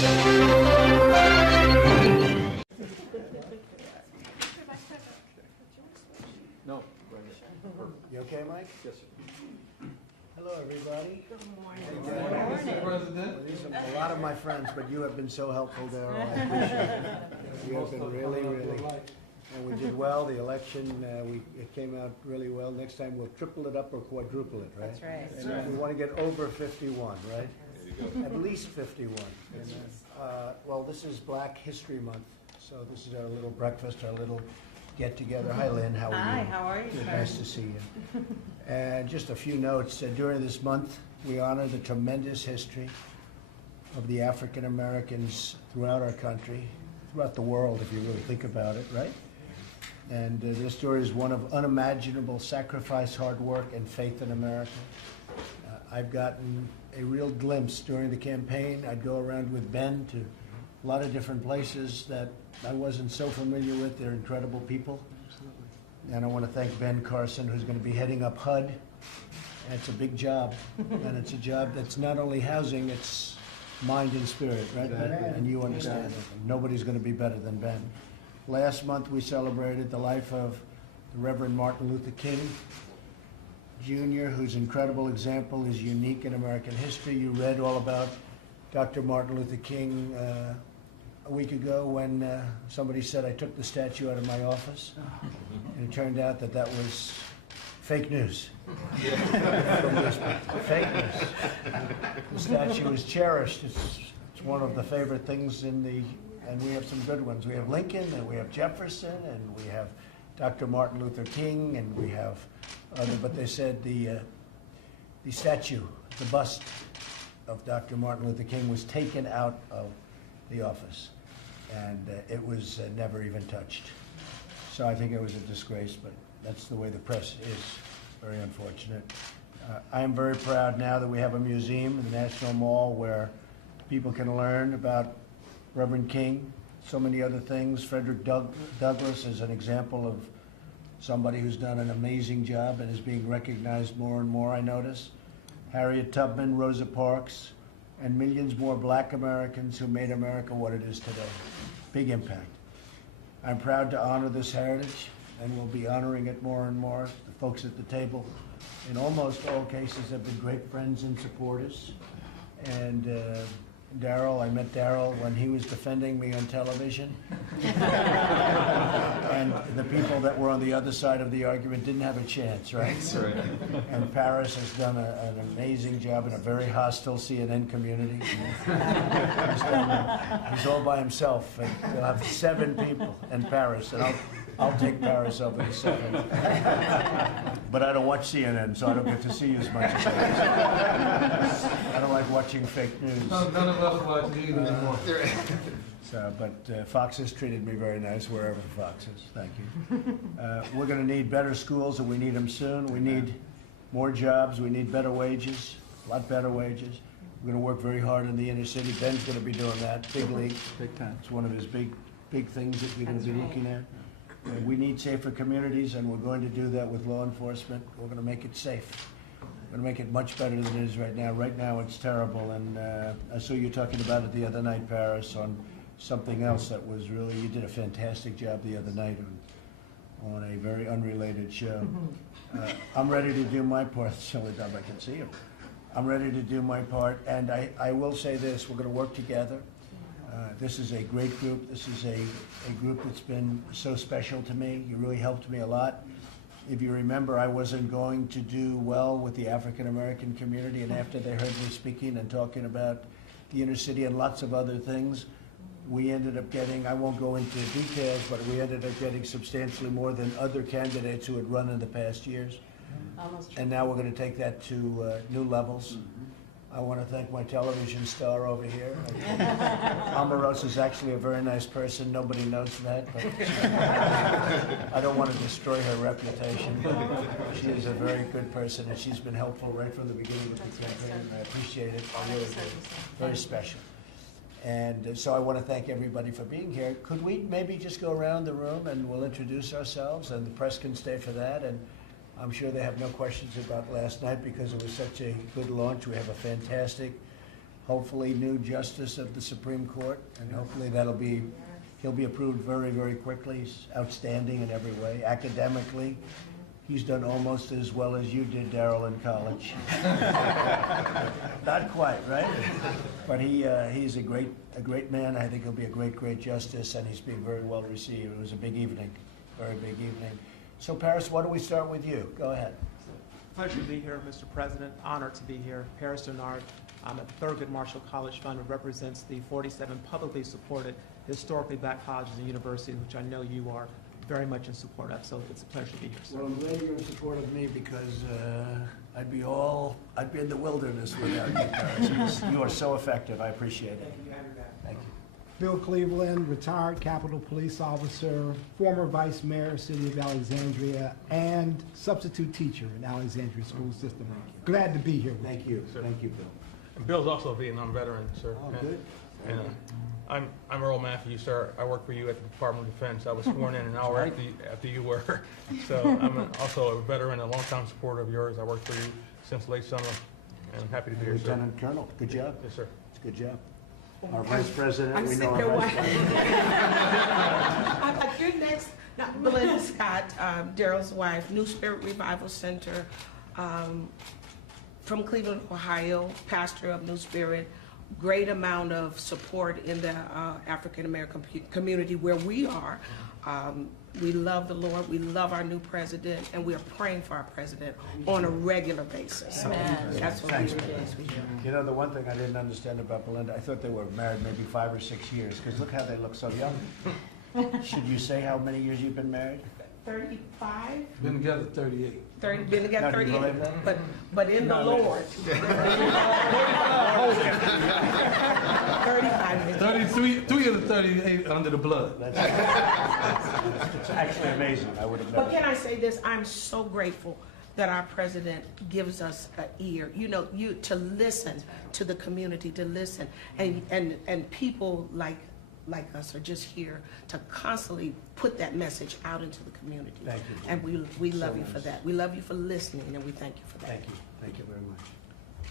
No. You okay, Mike? Yes, sir. Hello, everybody. Good morning. Mr. President. Well, these are a lot of my friends, but you have been so helpful, Darrell. I appreciate it. You have been really, and we did well. The election, it came out really well. Next time we'll triple it up or quadruple it, right? That's right. And we want to get over 51, right? At least 51. And, well, this is Black History Month, so this is our little breakfast, our little get-together. Hi, Lynn, how are you? Hi, how are you, Good, sir? nice to see you. And just a few notes. During this month, we honor the tremendous history of the African Americans throughout our country, throughout the world, if you really think about it, right? And their story is one of unimaginable sacrifice, hard work, and faith in America. I've gotten a real glimpse during the campaign. I'd go around with Ben to a lot of different places that I wasn't so familiar with. They're incredible people. And I want to thank Ben Carson, who's going to be heading up HUD. And it's a big job. And it's a job that's not only housing, it's mind and spirit, right, Ben? And you understand it. Nobody's going to be better than Ben. Last month, we celebrated the life of the Reverend Martin Luther King Jr., whose incredible example is unique in American history. You read all about Dr. Martin Luther King a week ago when somebody said I took the statue out of my office. And it turned out that that was fake news. Fake news. The statue is cherished. It's one of the favorite things in the, and we have some good ones. We have Lincoln, and we have Jefferson, and we have Dr. Martin Luther King, and we have other, but they said the statue, the bust of Dr. Martin Luther King was taken out of the office, and it was never even touched. So I think it was a disgrace, but that's the way the press is. Very unfortunate. I am very proud now that we have a museum in the National Mall where people can learn about Reverend King, so many other things. Frederick Douglass is an example of somebody who's done an amazing job and is being recognized more and more, I notice. Harriet Tubman, Rosa Parks, and millions more Black Americans who made America what it is today. Big impact. I'm proud to honor this heritage, and we'll be honoring it more and more. The folks at the table, in almost all cases, have been great friends and supporters. And Darrell, I met Darrell when he was defending me on television. And the people that were on the other side of the argument didn't have a chance, right? That's right. And Paris has done an amazing job in a very hostile CNN community. He's all by himself, and he'll have 7 people in Paris, and I'll take Paris over the 7. But I don't watch CNN, so I don't get to see as much as I don't like watching fake news. None of us watch it either anymore. So, but Fox has treated me very nice wherever Fox is. Thank you. We're going to need better schools, and we need them soon. We need more jobs. We need better wages, a lot better wages. We're going to work very hard in the inner city. Ben's going to be doing that, big league. Big time. It's one of his big things that we're going to be looking at. We need safer communities, and we're going to do that with law enforcement. We're going to make it safe. We're going to make it much better than it is right now. Right now, it's terrible, and I saw you talking about it the other night, Paris, on something else that was really, you did a fantastic job the other night on a very unrelated show. I'm ready to do my part. It's the only time I can see him. I'm ready to do my part, and I will say this, we're going to work together. This is a great group. This is a group that's been so special to me. You really helped me a lot. If you remember, I wasn't going to do well with the African American community, and after they heard me speaking and talking about the inner city and lots of other things, we ended up getting, I won't go into details, but we ended up getting substantially more than other candidates who had run in the past years. And now we're going to take that to new levels. I want to thank my television star over here. Omarosa is actually a very nice person. Nobody knows that, but I don't want to destroy her reputation. She is a very good person, and she's been helpful right from the beginning of the campaign. I appreciate it. I really do. Very special. And so I want to thank everybody for being here. Could we maybe just go around the room and we'll introduce ourselves, and the press can stay for that. And I'm sure they have no questions about last night because it was such a good launch. We have a fantastic hopefully new justice of the Supreme Court, and hopefully he'll be approved very, very quickly. He's outstanding in every way. Academically, he's done almost as well as you did, Darrell, in college. Not quite, right? But he's a great man. I think he'll be a great justice, and he's being very well received. It was a big evening, very big evening. So Paris, why don't we start with you? Go ahead. Pleasure to be here, Mr. President. Honored to be here. Paris Denard. I'm at the Thurgood Marshall College Fund, who represents the 47 publicly supported historically black colleges and universities, which I know you are very much in support of. So it's a pleasure to be here, sir. Well, I'm glad you're in support of me because I'd be in the wilderness without you, Paris. You are so effective. I appreciate it. Thank you. You have your back. Thank you. Bill Cleveland, retired Capitol Police Officer, former Vice Mayor, City of Alexandria, and substitute teacher in Alexandria School System. Glad to be here with you. Thank you. Sir. Thank you, Bill. And Bill's also a Vietnam veteran, sir. Oh, good. And I'm Earl Matthews, sir. I work for you at the Department of Defense. I was sworn in an hour Right. after you were. So I'm also a veteran, a longtime supporter of yours. I worked for you since late summer, and I'm happy to be here, sir. Lieutenant Colonel, good job. Yes, sir. It's a good job. Our Vice President, I'm we know sitting our there Vice President. You're next. Not Belinda Scott, Darrell's wife, New Spirit Revival Center, from Cleveland, Ohio, pastor of New Spirit. Great amount of support in the African American community where we are. We love the Lord, we love our new president, and we are praying for our president on a regular basis. So that's what Thanks, we Belinda. do. You know, the one thing I didn't understand about Belinda, I thought they were married maybe 5 or 6 years, because look how they look so young. Should you say how many years you've been married? 35, Been together 38. 30, been together Now, do you 38, believe that? but in the No, Lord. 35 years. 33, 3 of the 38 under the blood. That's it's actually amazing. I would have But never. can I say this? I'm so grateful that our president gives us an ear, to listen to the community, to listen. And people like us are just here to constantly put that message out into the community. Thank you. And we love So you for nice. that. We love you for listening, and we thank you for that. Thank you. Thank you very much.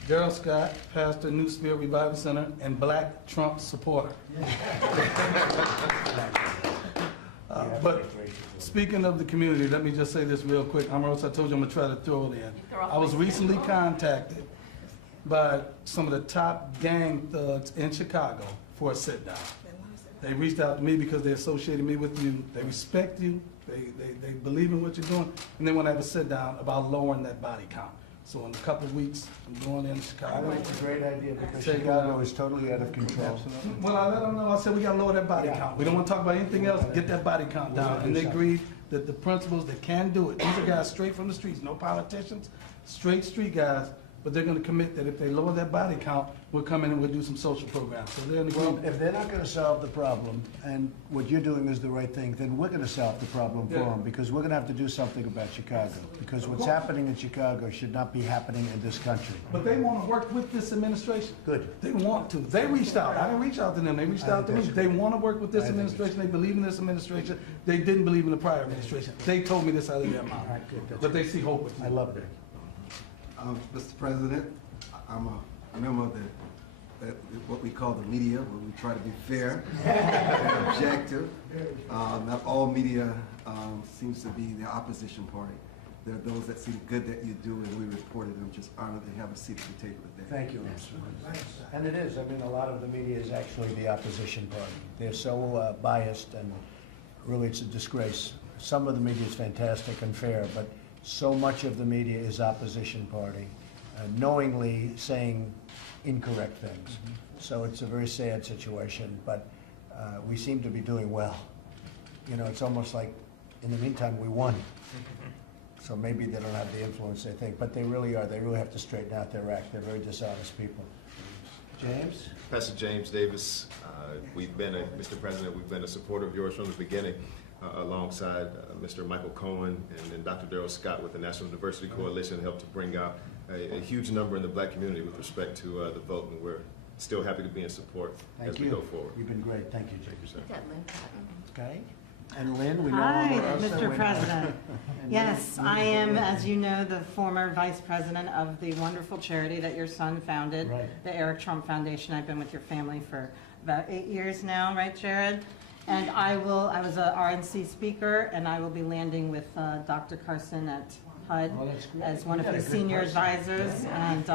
Darrell Scott, pastor, New Spirit Revival Center, and Black Trump supporter. But speaking of the community, let me just say this real quick. I told you I'm gonna try to throw it in. I was recently contacted by some of the top gang thugs in Chicago for a sit-down. They reached out to me because they associated me with you. They respect you. They believe in what you're doing, and they want to have a sit-down about lowering that body count. So in a couple of weeks, I'm going in I Chicago. think it's a great idea because Take, Chicago is totally out of control. Well, I let them know, I said, we gotta lower that body Yeah. count. We don't wanna talk about anything else, get that body count down. And they agreed that the principals, they can do it. These are guys straight from the streets, no politicians, straight street guys. But they're gonna commit that if they lower that body count, we'll come in and we'll do some social programs. So they're in Well, agreement. if they're not gonna solve the problem, and what you're doing is the right thing, then we're gonna solve the problem for Yeah. them, because we're gonna have to do something about Chicago. Because what's happening in Chicago should not be happening in this country. But they wanna work with this administration. Good. They want to. They reached out. I didn't reach out to them. They reached out to me. They want to work with this I think it's- administration. They believe in this administration. They didn't believe in the prior administration. They told me this out of their mouth. All right, good. That's But they see hope with I me. love that. Mr. President, I'm a member of what we call the media, where we try to be fair and objective. Not all media seems to be the opposition party. There are those that see the good that you do, and we report it. I'm just honored to have a seat at the table today. Thank you, Mr. And it is, I mean, a lot of the media is actually the opposition party. They're so biased, and really it's a disgrace. Some of the media is fantastic and fair, but so much of the media is opposition party, knowingly saying incorrect things. So it's a very sad situation, but we seem to be doing well. You know, it's almost like, in the meantime, we won. So maybe they don't have the influence they think, but they really are. They really have to straighten out their act. They're very dishonest people. James? Pastor James Davis, Mr. President, we've been a supporter of yours from the beginning, alongside Mr. Michael Cohen and Dr. Darrell Scott with the National Diversity Coalition, helped to bring out a huge number in the black community with respect to the vote, and we're still happy to be in support as we go forward. You've been great. Thank you, James. Thank you, sir. Okay? And Lynn, we know Hi, Omarosa, we Mr. know- President. And Yes, Lynn, I am, as you know, the former vice president of the wonderful charity that your son founded, Right. the Eric Trump Foundation. I've been with your family for about 8 years now, right, Jared? And I was a RNC speaker, and I will be landing with Dr. Carson at HUD Oh, that's great. as one You of got a his good senior person. advisors and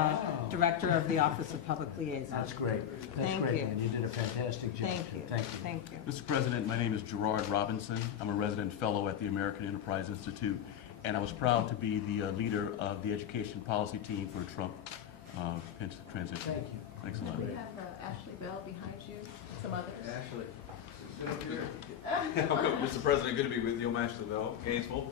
director of the Office of Public Liaison. That's great. That's Thank great, you. man. You did a fantastic job. Thank you. Thank you. Thank you. Mr. President, my name is Gerard Robinson. I'm a resident fellow at the American Enterprise Institute, and I was proud to be the leader of the education policy team for Trump transition. Thank you. Thanks a lot. We have Ashley Bell behind you, some others. Ashley. Mr. President, good to be with you. I'm Ashley Bell, Gainesville.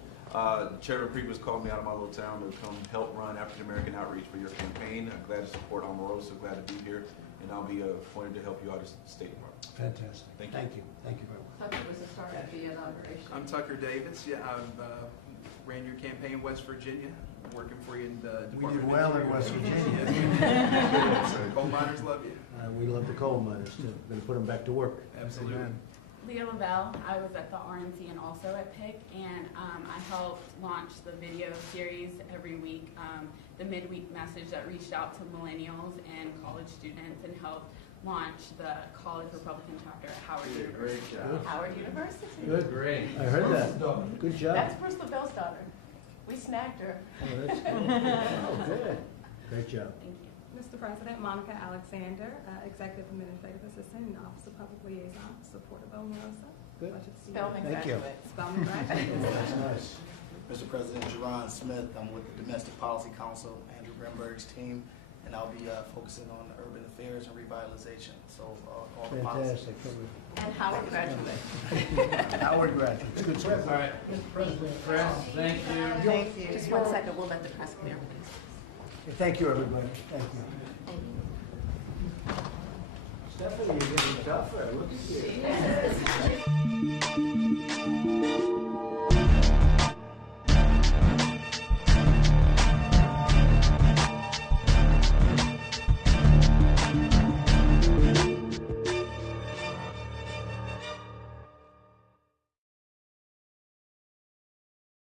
Chairman Priebus called me out of my little town to come help run African American outreach for your campaign. I'm glad to support Omarosa, glad to be here, and I'll be appointed to help you out as State Department. Fantastic. Thank you. Thank you. Thank you very much. Tucker was the start of the inauguration. I'm Tucker Davis. Yeah, I've ran your campaign in West Virginia, working for you in the We Department did of well in Interior. West Virginia. Coal miners love you. We love the coal miners too. Gonna put them back to work. Absolutely. Amen. Leah Lavelle, I was at the RNC and also at PIC, and I helped launch the video series every week, the midweek message that reached out to millennials and college students and helped launch the College Republican chapter at Howard University. Howard University. Good. Great. I heard that. Good job. That's Bruce Lavellle's daughter. We snagged her. Oh, that's good. Oh, good. Great job. Thank you. Mr. President, Monica Alexander, Executive Administrative Assistant in the Office of Public Liaison, Support of Omarosa. Good. Pleasure to see you. Spelman Thank you. graduate. Spelman graduate. That's nice. Mr. President, Jerron Smith. I'm with the Domestic Policy Council, Andrew Grimberg's team, and I'll be focusing on urban affairs and revitalization. So all the policies. Fantastic. And Howard graduate. Howard graduates. Good stuff. All right, Mr. President, press, thank you. Thank you. Just 1 second, we'll let the press clear. Thank you, everybody. Thank you. Stephanie, you're getting tougher. Look at you.